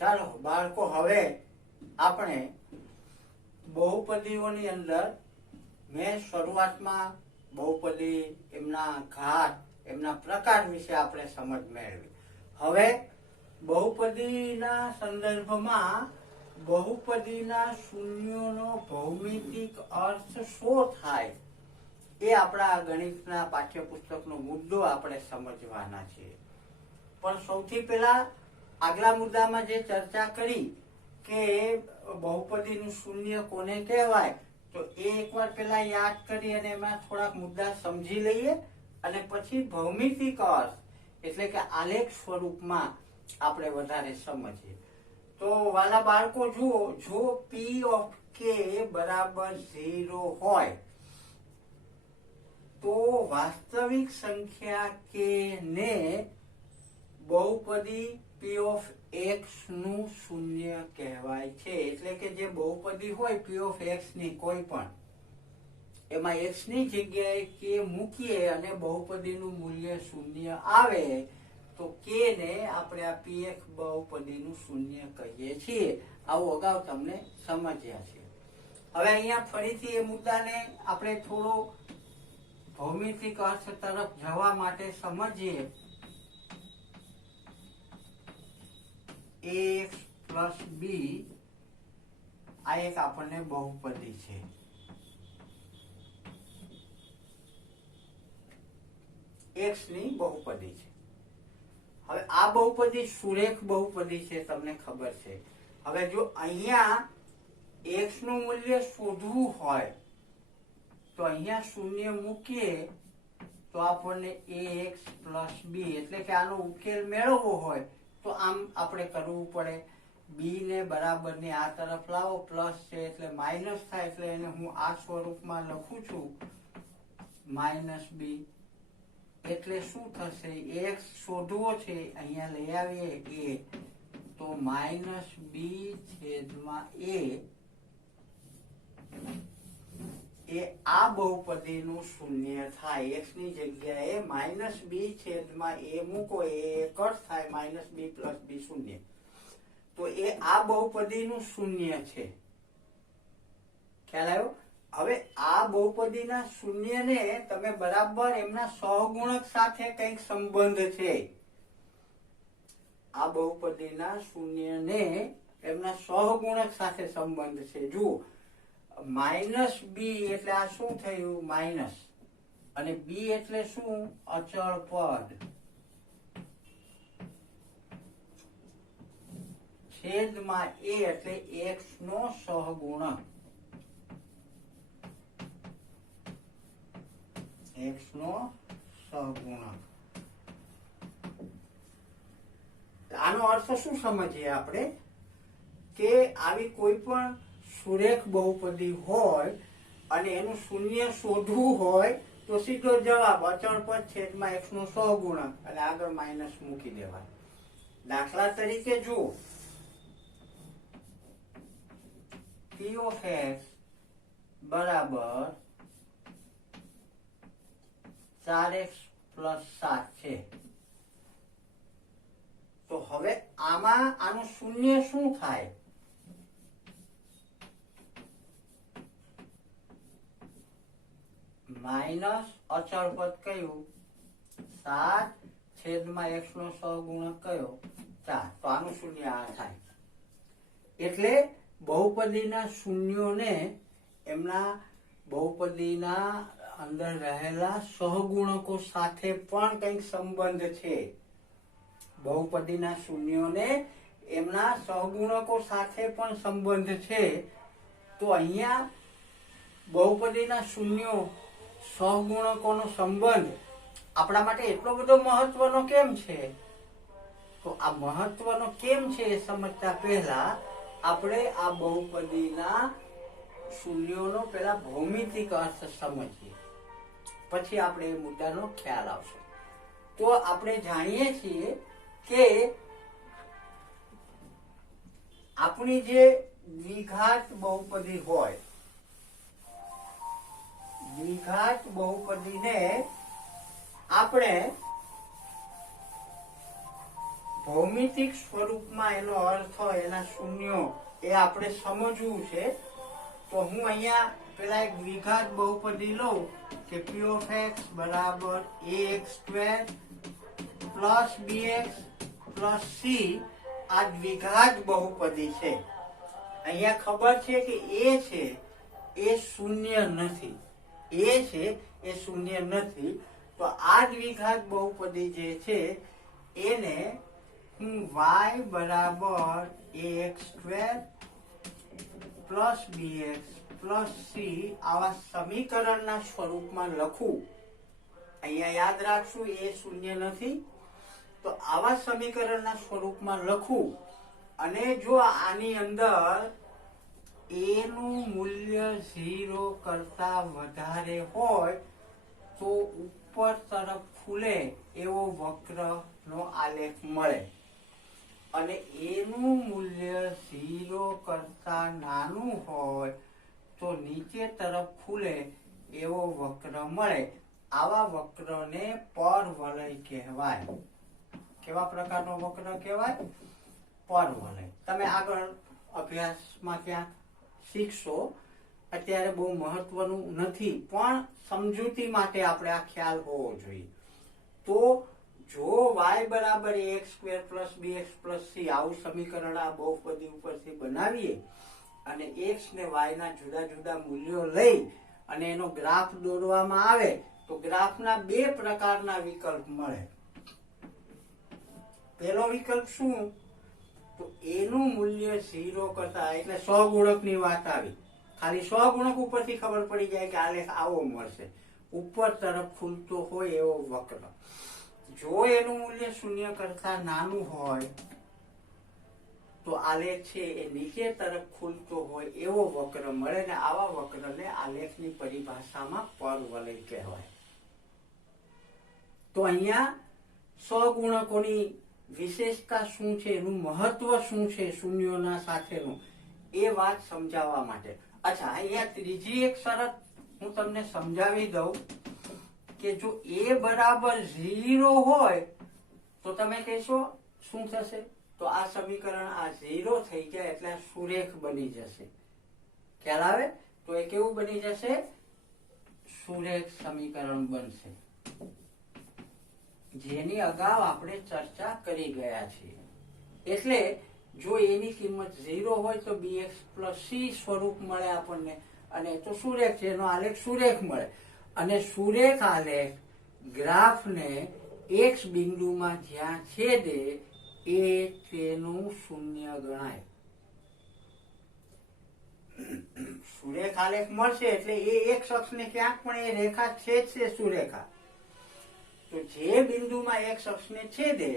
ચાલો બાળકો, હવે આપણે બહુપદીઓની અંદર મેં શરૂઆતમાં બહુપદી, એમના ઘાત, એમના પ્રકાર વિશે આપણે સમજ મેળવી. હવે બહુપદીના સંદર્ભમાં બહુપદીના શૂન્યોનો ભૌમિતિક અર્થ શું થાય એ આપણા ગણિતના પાઠ્યપુસ્તકનો મુદ્દો આપણે સમજવાના છીએ. પણ સૌથી પહેલા આગલા મુદ્દામાં જે ચર્ચા કરી કે બહુપદીનું શૂન્ય કોને કહેવાય, તો એ એકવાર પહેલા યાદ કરી અને એમાં થોડાક મુદ્દા સમજી લઈએ અને પછી ભૌમિતિક અર્થ એટલે કે આલેખ સ્વરૂપમાં આપણે વધારે સમજીએ. તો વાલા બાળકો જુઓ, જો પી ઓફ કે બરાબર 0 હોય તો વાસ્તવિક સંખ્યા કે ને બહુપદી પી ઓફ એક્સ નું શૂન્ય કહેવાય છે. એટલે કે જે બહુપદી હોય પી ઓફ એક્સ ની કોઈ પણ, એમાં એક્સ ની જગ્યાએ કે મૂકીએ અને બહુપદીનું મૂલ્ય શૂન્ય આવે તો કે ને આપણે આ પીએફ બહુપદીનું શૂન્ય કહીએ છીએ. આવું અગાઉ તમને સમજ્યા છે. હવે અહીંયા ફરીથી એ મુદ્દાને આપણે થોડો ભૌમિતિક અર્થ તરફ જવા માટે સમજીએ. x પ્લસ બી આ એક આપણને બહુપદી છે. x ની બહુપદી છે. હવે આ બહુપદી સુરેખ બહુપદી છે, તમને ખબર છે. હવે જો અહીંયા x નું મૂલ્ય શોધવું હોય તો અહીંયા શૂન્ય મૂકીએ તો આપણને ax પ્લસ બી એટલે કે આનો ઉકેલ મેળવવો હોય તો આમ આપણે કરવું પડે. બી ને બરાબર ની આ તરફ લાવો, પ્લસ છે એટલે માઇનસ થાય, એટલે એને હું આ સ્વરૂપમાં લખું છું માઇનસ બી. એટલે શું થશે, એક્સ શોધવો છે, અહીંયા લઈ આવીએ એ, તો માઇનસ બી છેદમાં એ આ બહુપદીનું શૂન્ય થાય. એક્સ ની જગ્યાએ માઇનસ બી છેદમાં એ મૂકો, એ કટ થાય, માઇનસ બી પ્લસ બી શૂન્ય. તો એ આ બહુપદીનું શૂન્ય છે. ખ્યાલ આવ્યો? હવે આ બહુપદીના શૂન્યને તમે બરાબર એમના સહગુણક સાથે કંઈક સંબંધ છે. આ બહુપદીના શૂન્યને એમના સહગુણક સાથે સંબંધ છે. જુઓ, માઇનસ બી એટલે આ શું થયું, માઇનસ, અને બી એટલે શું, અચળ પદ, છેદમાં એ એટલે એક્સ નો સહગુણક, એક્સ નો સહગુણક. આનો અર્થ શું સમજીએ આપણે કે આવી કોઈ પણ સુરેખ બહુપદી હોય અને એનું શૂન્ય શોધવું હોય તો સીધો જવાબ અચળ પદ છેદમાં એક્સ નો સહગુણક અને આગળ માઇનસ મૂકી દેવાય. દાખલા તરીકે જુઓ, પી ઓફ એક્સ બરાબર 4x પ્લસ 7 છે. તો હવે આમાં આનું શૂન્ય શું થાય, માઇનસ અચળ પદ કયું, 7 છેદમાં x નો સહગુણક કયો, 4. તો આનું શૂન્ય આ થાય. એટલે બહુપદીના શૂન્યોને એમના બહુપદીના અંદર રહેલા સહગુણકો સાથે પણ કંઈક સંબંધ છે. બહુપદીના શૂન્યોને એમના સહગુણકો સાથે પણ સંબંધ છે. તો અહીંયા બહુપદીના શૂન્યો સહગુણકોનો સંબંધ આપણા માટે એટલો બધો મહત્વનો કેમ છે? તો આ મહત્વનો કેમ છે એ સમજતા પહેલા આપણે આ બહુપદીના શૂન્યોનો પેલા ભૌમિતિક અર્થ સમજીએ, પછી આપણે એ મુદ્દાનો ખ્યાલ આવશે. તો આપણે જાણીએ છીએ કે આપણી જે દ્વિઘાત બહુપદી હોય, દ્વિઘાત બહુપદીને આપણે ભૌમિતિક સ્વરૂપમાં એનો અર્થ એના શૂન્યો એ આપણે સમજવું છે. તો હું અહીંયા પેલા એક દ્વિઘાત બહુપદી લઉં કે p of x બરાબર ax square plus bx plus c. આ દ્વિઘાત બહુપદી છે. અહીંયા ખબર છે કે એ છે એ શૂન્ય નથી, એ છે એ શૂન્ય નથી. તો આ દ્વિઘાત બહુપદી જે છે એને હું y બરાબર ax square plus bx plus c આવા સમીકરણના સ્વરૂપમાં લખું. અહીંયા યાદ રાખશું એ શૂન્ય નથી, તો આવા સમીકરણના સ્વરૂપમાં લખું. અને જો આની અંદર a નું મૂલ્ય 0 કરતા વધારે હોય તો ઉપર તરફ ખુલે એવો વક્રનો આલેખ મળે, અને a નું મૂલ્ય 0 કરતા નાનું હોય તો નીચે તરફ ખુલે એવો વક્ર મળે. આવા વક્રને પરવલય કહેવાય. કેવા પ્રકારનો વક્ર કહેવાય? પરવલય. તમે આગળ અભ્યાસમાં ક્યાંક શીખશો. અત્યારે બહુ મહત્વનું નથી, પણ સમજૂતી માટે આપણે આ ખ્યાલ હોવો જોઈએ. તો જો y બરાબર ax square plus bx plus c આવું સમીકરણ આ બહુપદી ઉપરથી બનાવીએ અને x ને y ના જુદા જુદા મૂલ્યો લઈ અને એનો ગ્રાફ દોરવામાં આવે તો ગ્રાફના બે પ્રકારના વિકલ્પ મળે. પહેલો વિકલ્પ શું? તો એનું મૂલ્ય 0 કરતા, એટલે સહગુણકની વાત આવી, ખાલી સહગુણક ઉપરથી ખબર પડી જાય કે આલેખ આવો મળશે, ઉપર તરફ ખુલતો હોય એવો વક્ર. જો એનું મૂલ્ય 0 કરતા નાનું હોય તો આલેખ છે એ નીચે તરફ ખુલતો હોય એવો વક્ર મળે, ને આવા વક્રને આલેખની પરિભાષામાં પરવલય કહેવાય. તો અહીંયા સહગુણકોની વિશેષતા શું છે, એનું મહત્વ શું છે શૂન્યોના સાથેનું, એ વાત સમજાવવા માટે. અચ્છા, અહીંયા ત્રીજી એક શરત હું તમને સમજાવી દઉં કે જો a બરાબર 0 હોય તો તમે કહેશો શું થશે? તો આ સમીકરણ આ 0 થઈ જાય એટલે સુરેખ બની જશે. ખ્યાલ આવે? તો એ કેવું બની જશે? સુરેખ સમીકરણ બનશે, જેની અગાઉ આપણે ચર્ચા કરી ગયા છીએ. એટલે જો એની કિંમત 0 હોય તો bx પ્લસ c સ્વરૂપ મળે આપણને, અને તો સુરેખ છે, એનો આલેખ સુરેખ મળે. અને સુરેખ આલેખ ગ્રાફને x બિંદુમાં જ્યાં છેદે એ તેનું શૂન્ય ગણાય. સુરેખ આલેખ મળશે એટલે એ x અક્ષને ક્યાંક પણ એ રેખા છેદશે સુરેખા. તો જે બિંદુમાં x અક્ષને છેદે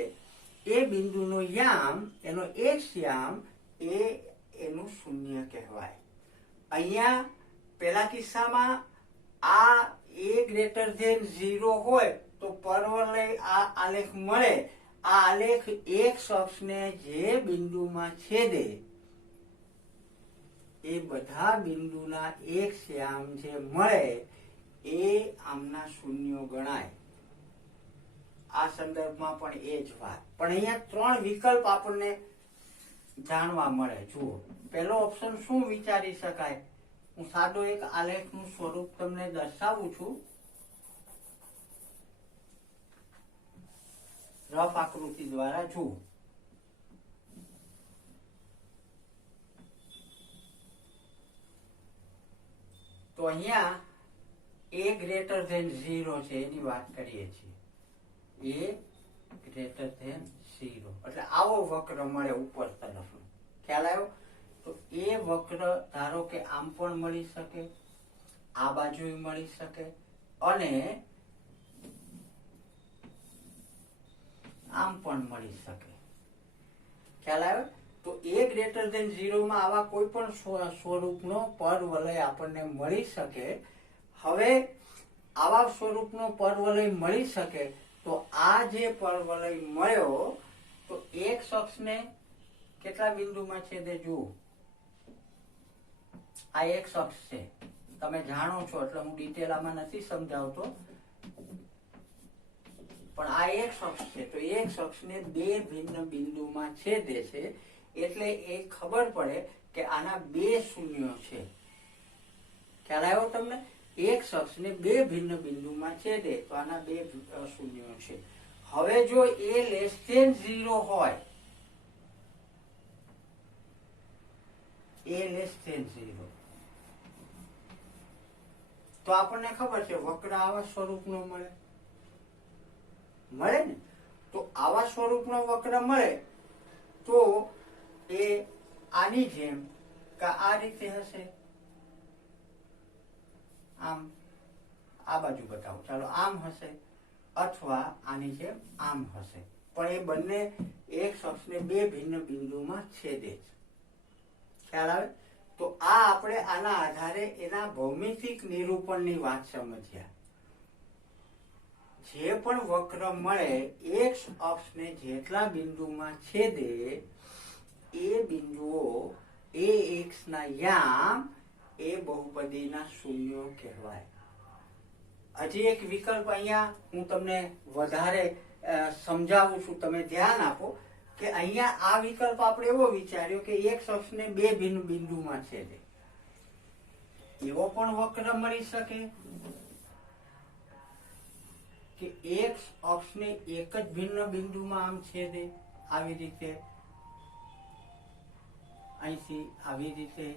એ બિંદુનો યામ, એનો x યામ, એ એનું શૂન્ય કહેવાય. અહીંયા પેલા કિસ્સામાં આ a ગ્રેટર ધેન 0 હોય તો પરવલય આ આલેખ મળે. આ આલેખ x અક્ષને જે બિંદુમાં છેદે એ બધા બિંદુના x યામ જે મળે એ આમના શૂન્યો ગણાય. આ સંદર્ભમાં પણ એ જ વાત. પણ અહીંયા 3 વિકલ્પ આપણને જાણવા મળે. જુઓ, પહેલો ઓપ્શન શું વિચારી શકાય? હું સાદો એક આલેખનું સ્વરૂપ તમને દર્શાવું છું. રફ આકૃતિ દ્વારા જુઓ. તો અહીંયા a ગ્રેટર ધેન 0 છે એની વાત કરીએ છીએ. a ગ્રેટર ધેન 0 એટલે આવો વક્ર મળે ઉપર તરફ. ખ્યાલ આવ્યો? તો એ વક્ર ધારો કે આમ પણ મળી શકે, આ બાજુ મળી શકે, અને આમ પણ મળી શકે. ખ્યાલ આવ્યો? તો a ગ્રેટર ધેન 0 માં આવા કોઈ પણ સ્વરૂપનો પરવલય આપણને મળી શકે. હવે આવા સ્વરૂપનો પરવલય મળી શકે તો આ જે પરવલય મળ્યો તો x અક્ષને કેટલા બિંદુમાં છેદે? જુઓ, આ x અક્ષ છે, તમે જાણો છો એટલે હું ડિટેલ આમાં નથી સમજાવતો, પણ આ એક શખ્સ છે તો એક શખ્સને બે ભિન્ન બિંદુમાં છેદે છે એટલે એ ખબર પડે કે આના બે શૂન્યો છે. ખ્યાલ આવ્યો તમને? એક શખ્સને બે ભિન્ન બિંદુમાં છેદે તો આના બે શૂન્યો છે. હવે જો એ લેસ ધેન 0 હોય, એ લેસ ધેન 0, તો આપણને ખબર છે વક્ર આવા સ્વરૂપનો મળે ને. તો આવા સ્વરૂપનો વક્ર મળે તો એ આની જેમ કે આ રીતે હશે. આમ આ બાજુ બતાવો, ચાલો આમ હશે, અથવા આની જેમ આમ હશે. પણ એ બંને એક શખ્સને બે ભિન્ન બિંદુમાં છેદે છે. ખ્યાલ આવે? તો આ આપણે આના આધારે એના ભૌમિતિક નિરૂપણની વાત સમજ્યા. જે પણ વક્ર મળે એક અક્ષને જેટલા બિંદુમાં છેદે એ બિંદુઓ એ એક્સ ના યામ એ બહુપદીના શૂન્યો કહેવાય. હજી એક વિકલ્પ અહીંયા હું તમને વધારે સમજાવું છું, તમે ધ્યાન આપો કે અહીંયા આ વિકલ્પ આપણે એવો વિચાર્યો કે એક અક્ષને બે ભિન્ન બિંદુમાં છેદે, એવો પણ વક્ર મળી શકે કે એક અક્ષને એક જ ભિન્ન બિંદુમાં આમ છેદે, આવી રીતે, અહીંથી આવી રીતે,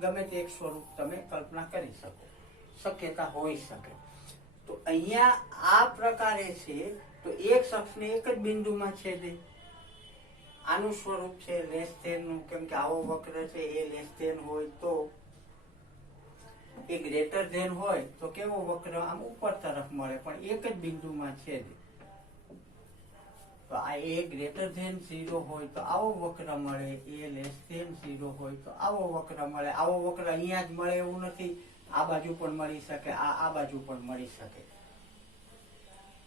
ગમે તે એક સ્વરૂપ તમે કલ્પના કરી શકો, શક્યતા હોઈ શકે. તો અહીંયા આ પ્રકારે છે તો એક શખ્સને એક જ બિંદુમાં છેદે, આનું સ્વરૂપ છે લેસ ધેન નું, કેમ કે આવો વક્ર છે એ લેસ ધેન હોય તો, એ ગ્રેટર ધેન હોય તો કેવો વક્ર આમ ઉપર તરફ મળે પણ એક જ બિંદુમાં છેદે. તો આ એ ગ્રેટર ધેન 0 હોય તો આવો વક્ર મળે, એ લેસ ધેન 0 હોય તો આવો વક્ર મળે. આવો વક્ર અહીંયા જ મળે એવું નથી, આ બાજુ પણ મળી શકે, આ બાજુ પણ મળી શકે,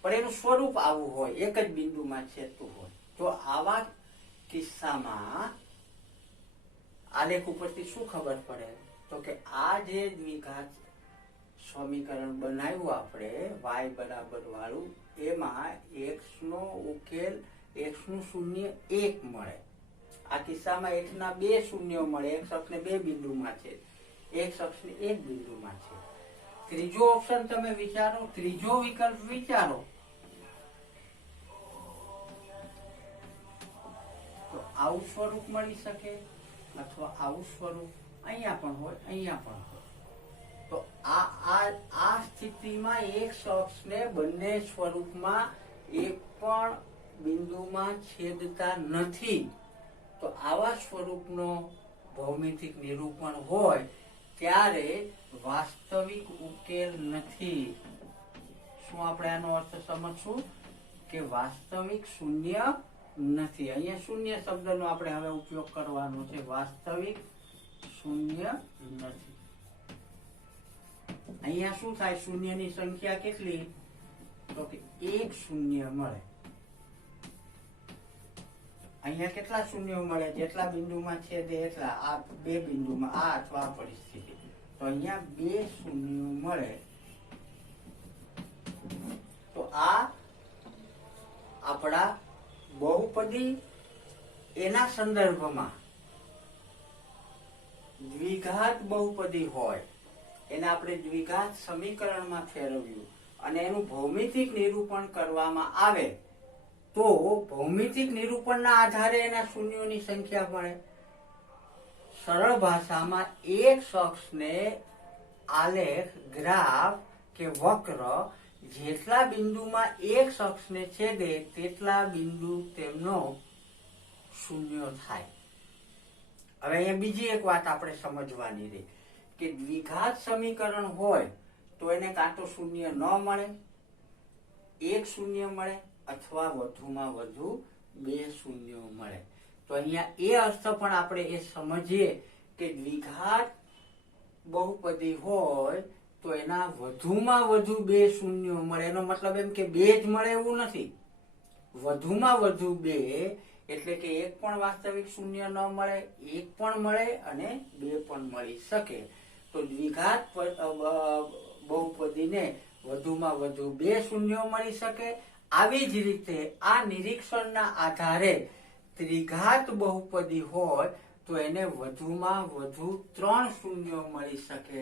પણ એનું સ્વરૂપ આવું હોય, એક જ બિંદુમાં છેદતું હોય. તો આવા કિસ્સામાં આલેખ ઉપરથી શું ખબર પડે? તો કે આ જે દ્વિઘાત સમીકરણ બનાવ્યું આપણે y બરાબર વાળું, એમાં x નો ઉકેલ x નું શૂન્ય 1 મળે. આ કિસ્સામાં x ના બે શૂન્યો મળે, એક શખ્સને બે બિંદુમાં છે, એક શખ્સને એક બિંદુમાં છે. ત્રીજો ઓપ્શન તમે વિચારો, ત્રીજો વિકલ્પ વિચારો, તો આવું સ્વરૂપ મળી શકે અથવા આવું સ્વરૂપ અહીંયા પણ હોય, અહીંયા પણ હોય. તો આ સ્થિતિમાં એક શખ્સને બંને સ્વરૂપમાં એક પણ બિંદુમાં છેદતા નથી. તો આવા સ્વરૂપનો ભૌમિતિક નિરૂપણ હોય ત્યારે વાસ્તવિક ઉકેલ નથી. શું આપણે આનો અર્થ સમજશું કે વાસ્તવિક શૂન્ય નથી? અહીંયા શૂન્ય શબ્દનો આપણે હવે ઉપયોગ કરવાનો છે. વાસ્તવિક શૂન્ય નથી. અહીંયા શું થાય? શૂન્યની સંખ્યા કેટલી? તો કે એક શૂન્ય મળે. અહીંયા કેટલા શૂન્યો મળે? જેટલા બિંદુમાં છેદે એટલા. આ બે બિંદુમાં આ અથવા આ પરિસ્થિતિ, તો અહીંયા બે શૂન્યો મળે. તો આ આપણા બહુપદી એના સંદર્ભમાં દ્વિઘાત બહુપદી હોય એને આપણે દ્વિઘાત સમીકરણમાં ફેરવ્યું અને એનું ભૌમિતિક નિરૂપણ કરવામાં આવે તો ભૌમિતિક નિરૂપણના આધારે એના શૂન્યોની સંખ્યા મળે. સરળ ભાષામાં એક શખ્સને આલેખ, ગ્રાફ કે વક્ર જેટલા બિંદુમાં એક શખ્સને છેદે તેટલા બિંદુ તેમનો શૂન્ય થાય. હવે અહીંયા બીજી એક વાત આપણે સમજવાની રહી કે દ્વિઘાત સમીકરણ હોય તો એને કાં તો શૂન્ય ન મળે, એક શૂન્ય મળે, અથવા વધુમાં વધુ બે શૂન્યો મળે. તો અહીંયા એ અર્થ પણ આપણે એ સમજીએ કે દ્વિઘાત બહુપદી હોય તો એના વધુમાં વધુ બે શૂન્યો મળે. એનો મતલબ એમ કે બે જ મળે એવું નથી, વધુમાં વધુ બે, એટલે કે એક પણ વાસ્તવિક શૂન્ય ન મળે, એક પણ મળે અને બે પણ મળી શકે. તો દ્વિઘાત બહુપદીને વધુમાં વધુ બે શૂન્યો મળી શકે. આવી જ રીતે આ નિરીક્ષણના આધારે ત્રિઘાત બહુપદી હોય તો એને વધુમાં વધુ 3 શૂન્યો મળી શકે.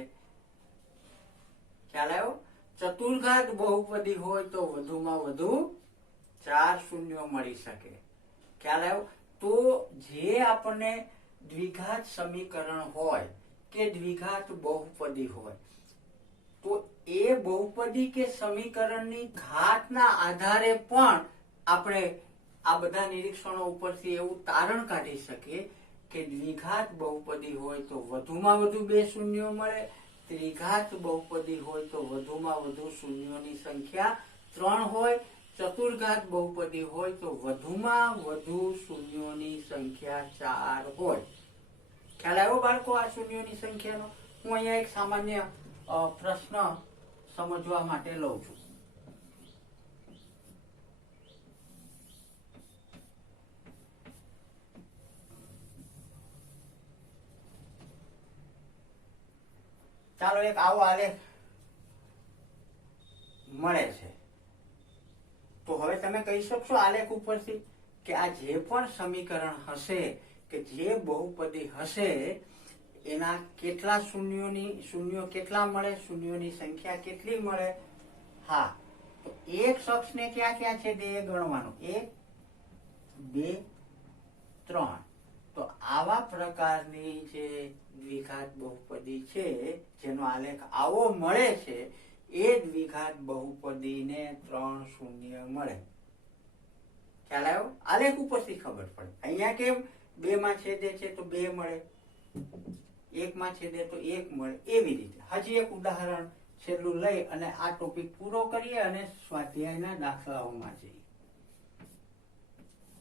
ખ્યાલ આવ્યો? ચતુર્ઘાત બહુપદી હોય તો વધુમાં વધુ 4 શૂન્યો મળી શકે. ખ્યાલ આવ્યો? તો જે આપણને દ્વિઘાત સમીકરણ હોય કે દ્વિઘાત બહુપદી હોય તો એ બહુપદી કે સમીકરણની ઘાતના આધારે પણ આપણે આ બધા નિરીક્ષણો ઉપરથી એવું તારણ કાઢી શકીએ કે દ્વિઘાત બહુપદી હોય તો વધુમાં વધુ 2 શૂન્યો મળે, ત્રિઘાત બહુપદી હોય તો વધુમાં વધુ શૂન્યોની સંખ્યા 3 હોય, ચતુર્ઘાત બહુપદી હોય તો વધુમાં વધુ શૂન્યોની સંખ્યા 4 હોય. ખ્યાલ આવ્યો બાળકો આ શૂન્યોની સંખ્યાનો? હું અહીંયા એક સામાન્ય પ્રશ્ન સમજવા માટે લઉં છું. ચાલો એક આવો આલેખ મળે છે તો હવે તમે કહી શકશો આલેખ ઉપરથી કે આ જે પણ સમીકરણ હશે કે જે બહુપદી હશે એના કેટલા શૂન્યો કેટલા મળે, શૂન્યોની સંખ્યા કેટલી મળે? હા, તો એક શખ્સને ક્યાં ક્યાં છે એ ગણવાનું. 1 2 3. તો આવા પ્રકારની જે દ્વિઘાત બહુપદી છે જેનો આલેખ આવો મળે છે એ દ્વિઘાત બહુપદીને 3 શૂન્ય મળે. ખ્યાલ આવ્યો? આલેખ ઉપરથી ખબર પડે. અહીંયા કેમ 2 માં છેદે છે તો 2 મળે, 1 માં છેદે તો 1 મળે. એવી રીતે હજી એક ઉદાહરણ છેલ્લું લઈ અને આ ટોપિક પૂરો કરીએ અને સ્વાધ્યાયના દાખલાઓમાં જઈએ.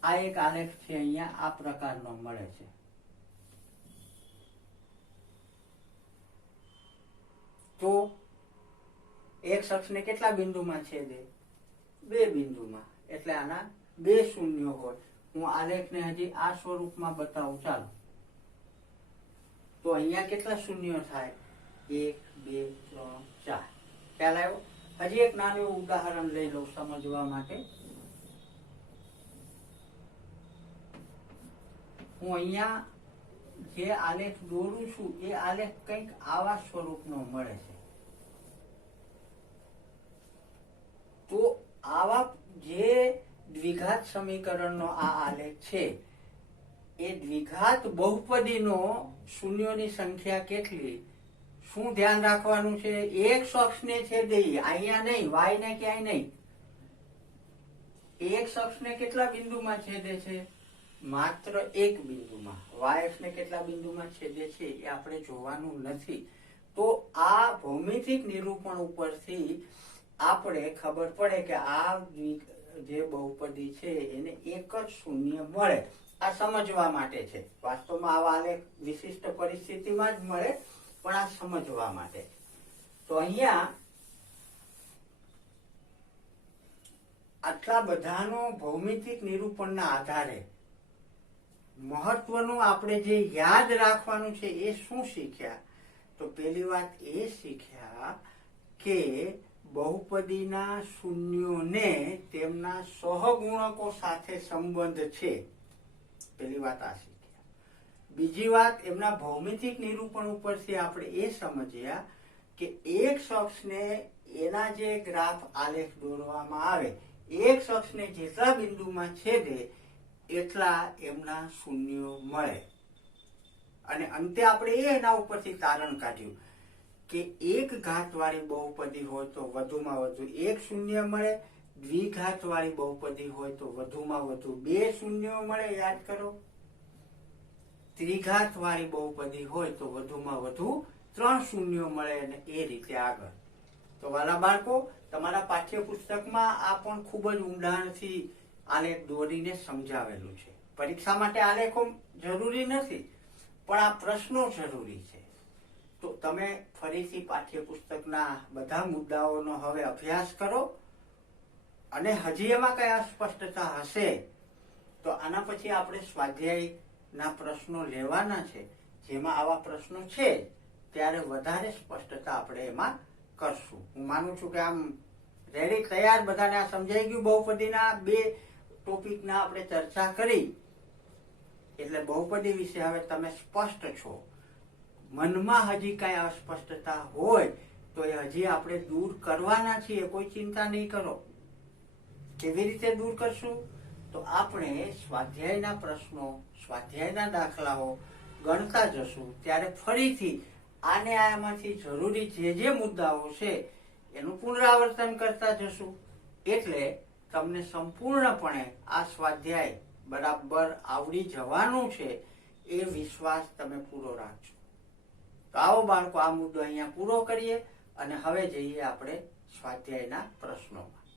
આ એક આલેખ છે, અહીંયા આ પ્રકારનો મળે છે. તો એક શખ્સને કેટલા બિંદુમાં છેદે? 2 બિંદુમાં, એટલે આના 2 શૂન્યો હોય. હું આલેખને હજી આ સ્વરૂપમાં બતાવું. ચાલો, તો અહીંયા કેટલા શૂન્યો થાય? 1 2 3 4. ખ્યાલ આવ્યો? હજી એક નાનું એવું ઉદાહરણ લઈ લઉં સમજવા માટે. હું અહીંયા જે આલેખ દોરું છું એ આલેખ કંઈક આવા સ્વરૂપનો મળે છે. તો આવા જે દ્વિઘાત સમીકરણનો આ આલેખ છે એ દ્વિઘાત બહુપદીનો શૂન્યોની સંખ્યા કેટલી, શું ધ્યાન રાખવાનું છે? એક શખ્સને છેદે, અહીંયા નહીં, વાય ને ક્યાંય નહીં. એક શખ્સને કેટલા બિંદુમાં છેદે છે? માત્ર 1 બિંદુમાં. વાય ને કેટલા બિંદુમાં છેદે છે એ આપણે જોવાનું નથી. તો આ ભૌમિતિક નિરૂપણ ઉપરથી આપણે ખબર પડે કે આ જે બહુપદી છે એને એક જ શૂન્ય મળે. આ સમજવા માટે છે. વાસ્તવમાં આવા આલેખ વિશિષ્ટ પરિસ્થિતિમાં જ મળે, પણ આ સમજવા માટે. તો અહીંયા આટલા બધાનો ભૌમિતિક નિરૂપણના આધારે મહત્વનું આપણે જે યાદ રાખવાનું છે એ શું શીખ્યા? તો પહેલી વાત એ શીખ્યા કે બહુપદીના શૂન્યોને તેમના સહગુણકો સાથે સંબંધ છે. પહેલી વાત આ શીખ્યા. બીજી વાત, એમના ભૌમિતિક નિરૂપણ ઉપરથી આપણે એ સમજ્યા કે એક શખ્સને એના જે ગ્રાફ આલેખ દોરવામાં આવે, એક શખ્સને જેટલા બિંદુમાં છેદે એટલા એમના શૂન્યો મળે. અને અંતે આપણે એના ઉપરથી તારણ કાઢ્યું કે એક ઘાતવાળી બહુપદી હોય તો વધુમાં વધુ 1 શૂન્ય મળે, દ્વિઘાતવાળી બહુપદી હોય તો વધુમાં વધુ 2 શૂન્યો મળે. યાદ કરો. ત્રિઘાતવાળી બહુપદી હોય તો વધુમાં વધુ 3 શૂન્યો મળે, અને એ રીતે આગળ. તો વાલા બાળકો, તમારા પાઠ્યપુસ્તકમાં આ પણ ખૂબ જ ઊંડાણથી આલેખ દોરીને સમજાવેલું છે. પરીક્ષા માટે આલેખો જરૂરી નથી, પણ આ પ્રશ્નો જરૂરી છે. તો તમે ફરીથી પાઠ્યપુસ્તકના બધા મુદ્દાઓનો હવે અભ્યાસ કરો, અને હજી એમાં કઈ અસ્પષ્ટતા હશે તો આના પછી આપણે સ્વાધ્યાયના પ્રશ્નો લેવાના છે. જેમાં આવા પ્રશ્નો છે ત્યારે વધારે સ્પષ્ટતા આપણે એમાં કરશું. હું માનું છું કે આમ રેડી? તૈયાર? બધાને આ સમજાઈ ગયું? બહુપદીના બે ટોપિકના આપણે ચર્ચા કરી, એટલે બહુપદી વિશે હવે તમે સ્પષ્ટ છો. મનમાં હજી કાંઈ અસ્પષ્ટતા હોય તો એ હજી આપણે દૂર કરવાના છીએ, કોઈ ચિંતા નહીં કરો. કેવી રીતે દૂર કરશું? તો આપણે સ્વાધ્યાયના પ્રશ્નો, સ્વાધ્યાયના દાખલાઓ ગણતા જશું, ત્યારે ફરીથી આને આમાંથી જરૂરી જે મુદ્દાઓ છે એનું પુનરાવર્તન કરતા જશું. એટલે તમને સંપૂર્ણપણે આ સ્વાધ્યાય બરાબર આવડી જવાનું છે એ વિશ્વાસ તમે પૂરો રાખજો. તો આવો બાળકો, આ મુદ્દો અહીંયા પૂરો કરીએ અને હવે જઈએ આપણે સ્વાધ્યાયના પ્રશ્નોમાં.